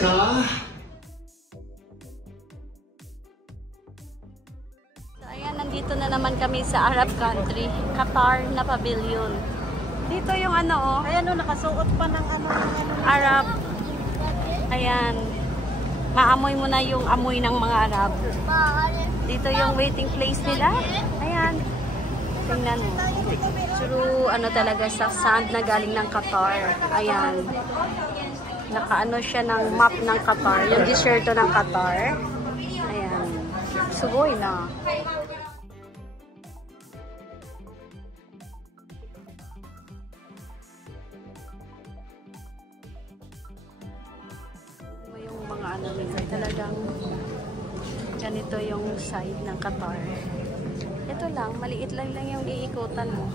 ka? So, ayan, nandito na naman kami sa Arab country, Qatar na pavilion. Dito yung ano, oh. Ayan o, nakasuot pa ng ano. Arab. Ayan. Maamoy mo na yung amoy ng mga Arab. Dito yung waiting place nila. Ayan. Tingnan mo. True, ano talaga sa sand na galing ng Qatar. Ayan. Nakaano siya ng map ng Qatar. Yung disyerto ng Qatar. Ayan. Sugoy na. Yung mga ano nila. Talagang ganito yung side ng Qatar. Ito lang, maliit lang yung iikutan mo.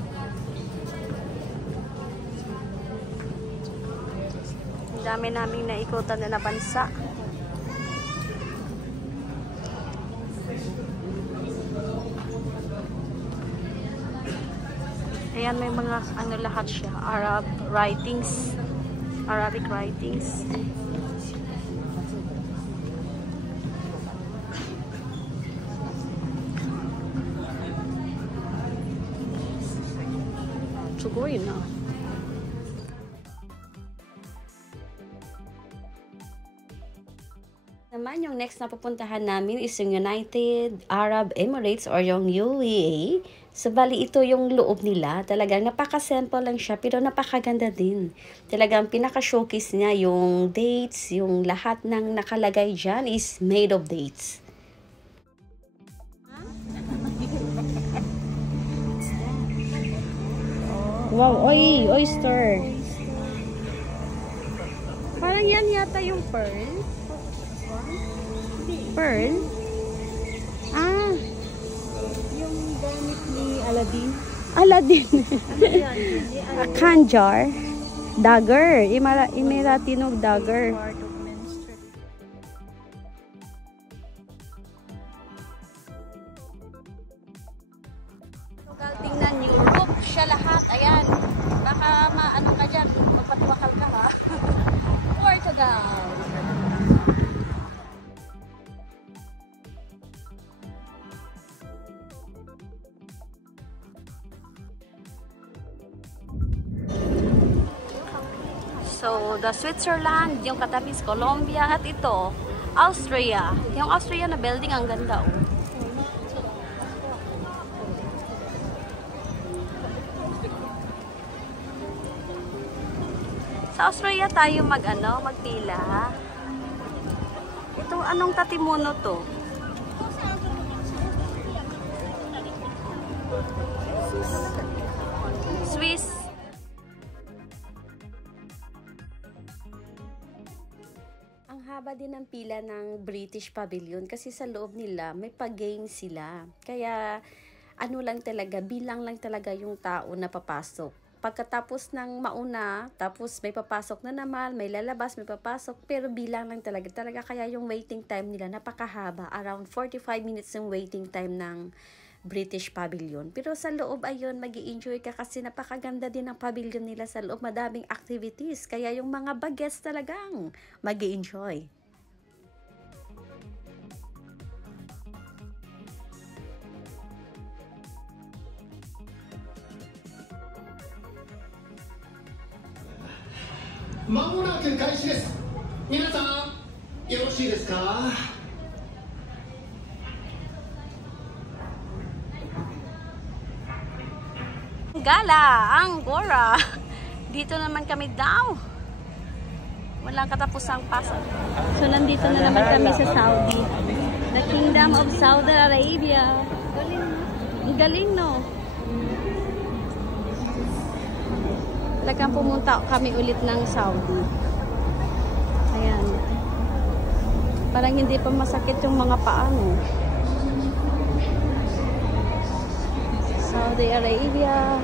Ang dami naming naikutan na bansa. Ayan, may mga ano lahat siya. Arabic writings. Sugoy na. Naman yung next na pupuntahan namin is yung United Arab Emirates or yung UAE. So, bali ito yung loob nila. Talagang napaka-simple lang siya pero napakaganda din. Talagang pinaka-showcase niya yung dates, yung lahat ng nakalagay dyan is made of dates. Wow, oyster. Parang yan yata yung pearl. Pearl? Ah. Yung gamit ni Aladdin. Aladdin. Khanjar. Dagger. Emiratinog dagger. Tingnan Europe siya lahat. Ayan. Baka maano ka dyan. Magpatiwakal ka ha. Portugal. So, the Switzerland, yung katabi is Colombia, at ito, Austria. Yung Austria na building, ang ganda oh. Sa Austria tayo magpila. Ito, anong tatimuno to? Swiss. Ang haba din ng pila ng British Pavilion kasi sa loob nila may pag-game sila. Kaya ano lang talaga, bilang lang talaga yung tao na papasok. Pagkatapos ng mauna, tapos may papasok na naman, may lalabas, may papasok, pero bilang lang talaga. Kaya yung waiting time nila napakahaba. Around 45 minutes yung waiting time ng British Pavilion. Pero sa loob ayun, mag-i-enjoy ka kasi napakaganda din ang pavilion nila sa loob. Madaming activities. Kaya yung mga bagets talagang mag-i-enjoy. Mamonaku kaishi desu. Minasan, yoroshii desu ka? Gala, Angora. Dito naman kami daw. Walang katapusang pasok. So, nandito na naman kami sa Saudi. The Kingdom of Saudi Arabia. Galing, no? Galing, no? Talagang pumunta kami ulit ng Saudi. Ayan. Parang hindi pa masakit yung mga paa, no? Saudi Arabia.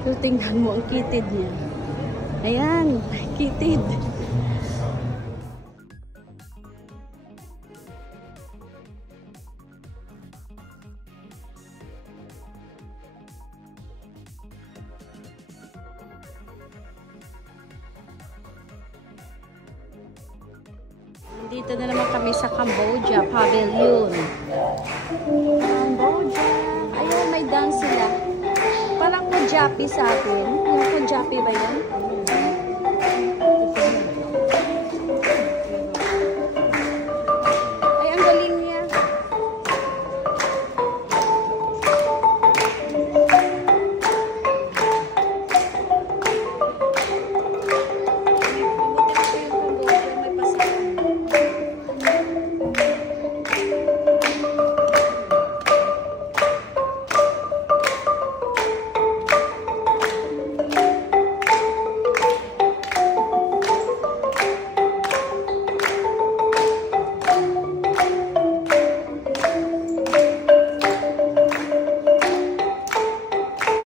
So, tingnan mo ang kitid niya. Ayan, kitid. Dito na naman kami sa Cambodia Pavilion. Cambodia. Ayun, may dance sila. Parang Punjabi sa atin. Yung Punjabi ba yan?